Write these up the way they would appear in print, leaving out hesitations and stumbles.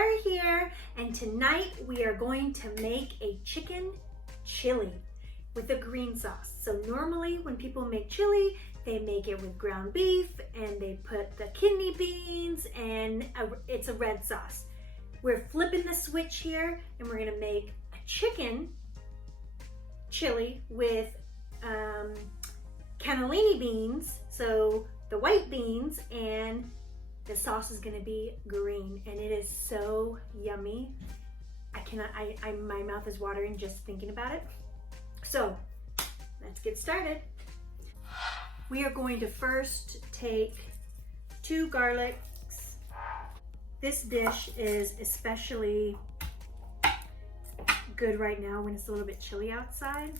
Mary here, and tonight we are going to make a chicken chili with a green sauce. So normally when people make chili, they make it with ground beef and they put the kidney beans and it's a red sauce. We're flipping the switch here and we're gonna make a chicken chili with cannelloni beans, so the white beans, and the sauce is gonna be green, and it is so yummy. My mouth is watering just thinking about it. So let's get started. We are going to first take 2 garlics. This dish is especially good right now when it's a little bit chilly outside.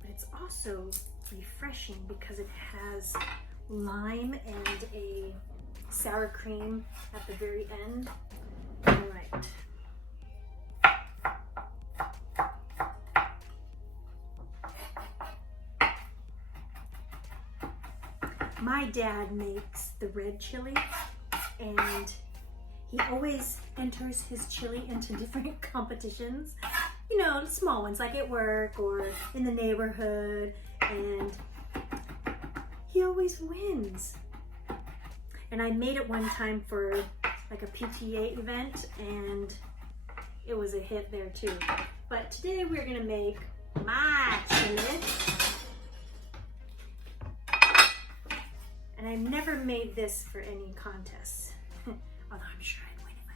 But it's also refreshing because it has lime and a sour cream at the very end. All right. My dad makes the red chili, and he always enters his chili into different competitions, you know, small ones like at work or in the neighborhood, and he always wins. And I made it one time for like a PTA event, and it was a hit there too. But today we're gonna make my chili. And I've never made this for any contests, although I'm sure I'd win if I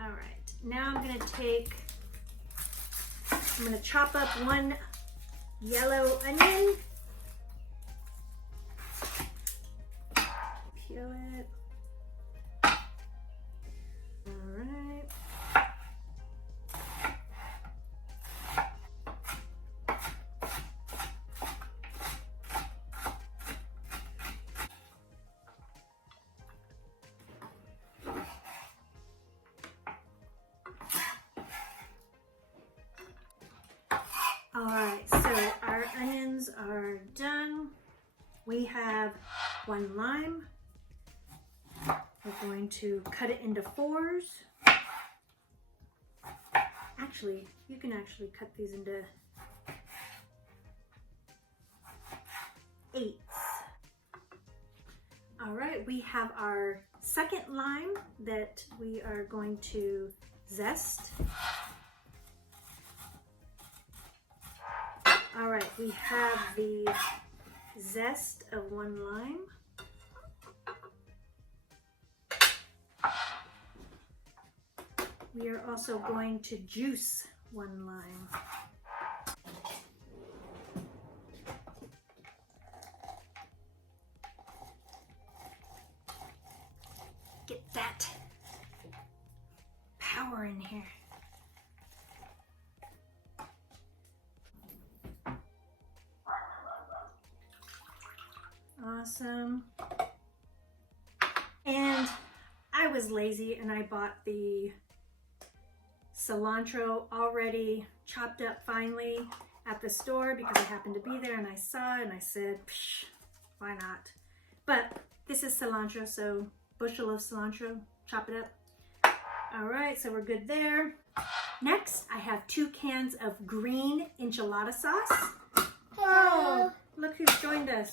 did. All right, now I'm gonna chop up 1 yellow onion, peel it. All right. All right, so our onions are done. We have 1 lime. We're going to cut it into 4s. Actually, you can actually cut these into 8s. All right, we have our second lime that we are going to zest. All right, we have the zest of 1 lime. We are also going to juice 1 lime. Get that power in here. Awesome. And I was lazy and I bought the cilantro already chopped up finely at the store because I happened to be there and I saw it and I said, psh, why not? But this is cilantro, so bushel of cilantro, chop it up. All right, so we're good there. Next, I have 2 cans of green enchilada sauce. Hello. Oh, look who's joined us.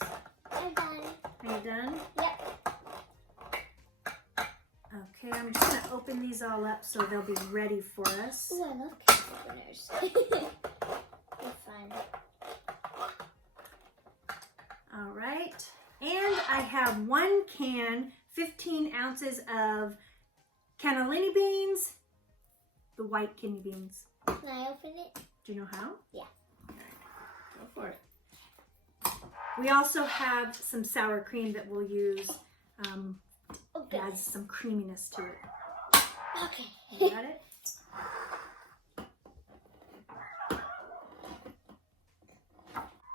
I'm done. Are you done? Yep. Okay, I'm just gonna open these all up so they'll be ready for us. Ooh, I love can openers. They're fun. All right, and I have 1 can, 15 ounces of cannelloni beans, the white kidney beans. Can I open it? Do you know how? Yeah. All right, go for it. We also have some sour cream that we'll use. Okay. Adds some creaminess to it. Okay. You got it?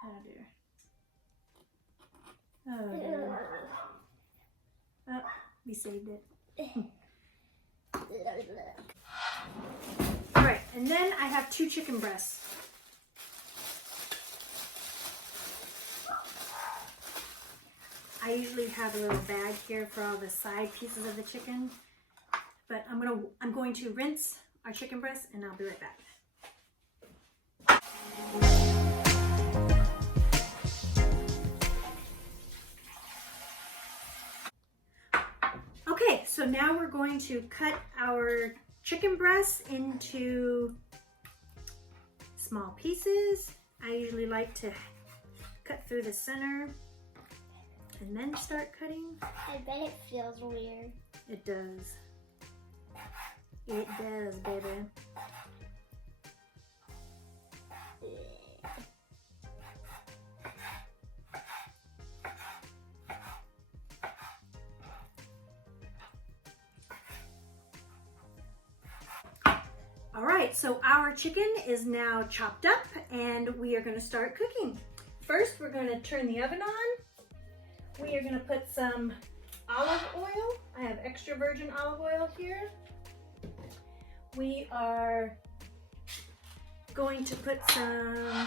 Oh dear. Oh dear. Oh, we saved it. All right, and then I have 2 chicken breasts. I usually have a little bag here for all the side pieces of the chicken, but I'm going to rinse our chicken breast and I'll be right back. Okay, so now we're going to cut our chicken breast into small pieces. I usually like to cut through the center and then start cutting. I bet it feels weird. It does. It does, baby. All right, so our chicken is now chopped up and we are gonna start cooking. First, we're gonna turn the oven on. We are gonna put some olive oil. I have extra virgin olive oil here. We are going to put some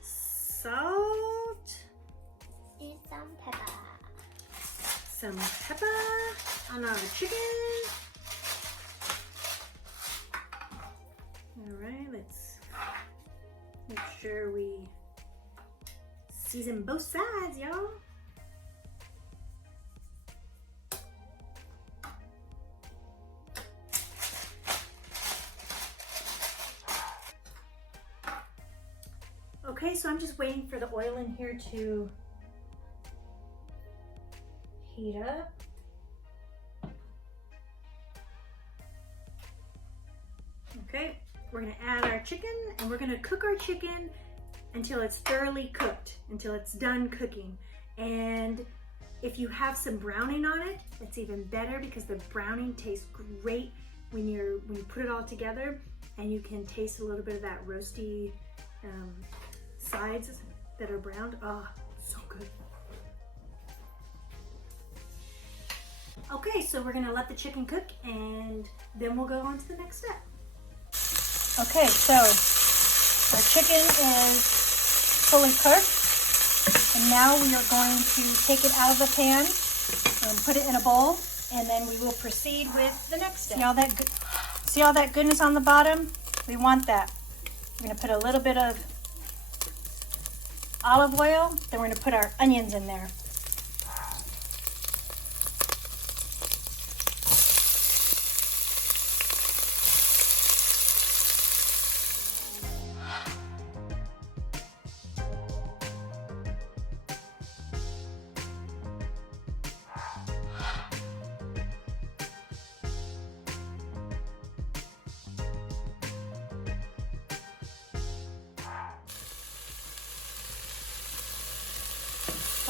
salt. And some pepper. Some pepper on our chicken. All right, let's make sure we season both sides, y'all. Okay, so I'm just waiting for the oil in here to heat up. Okay, we're gonna add our chicken and we're gonna cook our chicken until it's thoroughly cooked, until it's done cooking. And if you have some browning on it, that's even better because the browning tastes great when you put it all together, and you can taste a little bit of that roasty sides that are browned. Oh, so good. Okay, so we're gonna let the chicken cook and then we'll go on to the next step. Okay, so our chicken is fully cooked, and now we are going to take it out of the pan and put it in a bowl, and then we will proceed with the next step. See all that goodness on the bottom? We want that. We're gonna put a little bit of olive oil, then we're gonna put our onions in there.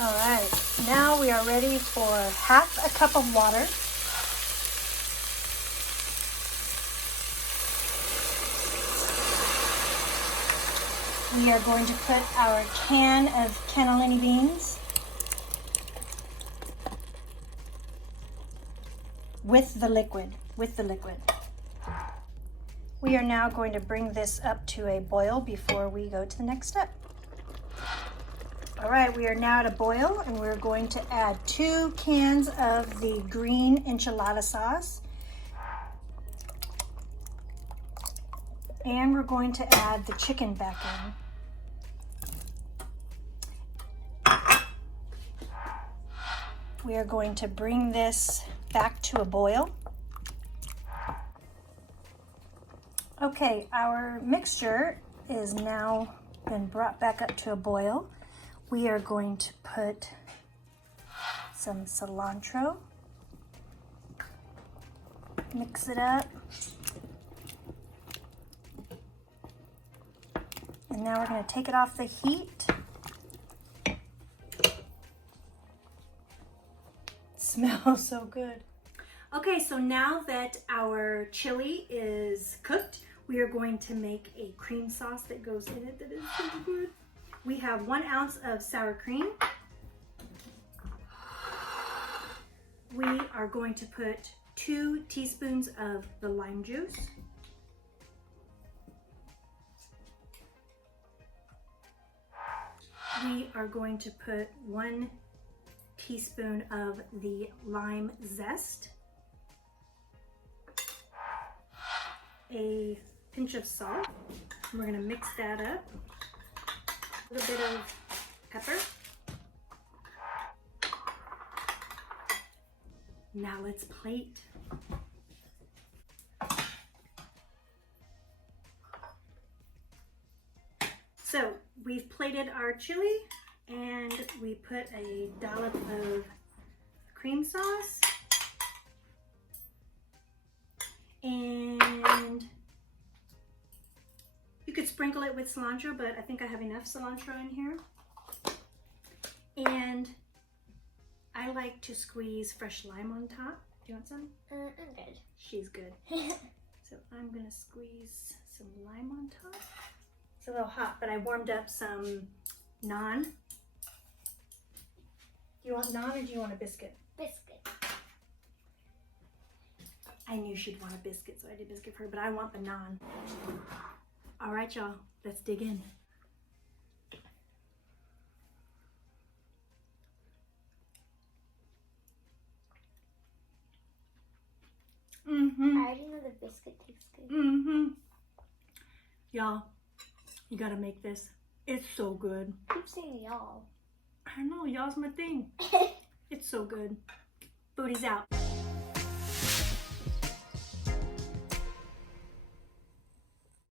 All right, now we are ready for half a cup of water. We are going to put our can of cannelloni beans with the liquid. We are now going to bring this up to a boil before we go to the next step. All right, we are now at a boil and we're going to add 2 cans of the green enchilada sauce. And we're going to add the chicken back in. We are going to bring this back to a boil. Okay, our mixture is now been brought back up to a boil. We are going to put some cilantro, mix it up, and now we're going to take it off the heat. It smells so good. Okay, so now that our chili is cooked, we are going to make a cream sauce that goes in it that is so good. We have 1 ounce of sour cream. We are going to put 2 teaspoons of the lime juice. We are going to put 1 teaspoon of the lime zest, a pinch of salt. We're gonna mix that up. A little bit of pepper. Now let's plate. So we've plated our chili and we put a dollop of cream sauce and you could sprinkle it with cilantro, but I think I have enough cilantro in here. And I like to squeeze fresh lime on top. Do you want some? I'm good. She's good. So I'm gonna squeeze some lime on top. It's a little hot, but I warmed up some naan. Do you want naan or do you want a biscuit? Biscuit. I knew she'd want a biscuit, so I did biscuit for her, but I want the naan. All right, y'all, let's dig in. I already know the biscuit tastes good. Y'all, you gotta make this. It's so good. Keep saying y'all. I know, y'all's my thing. It's so good. Foodie's out.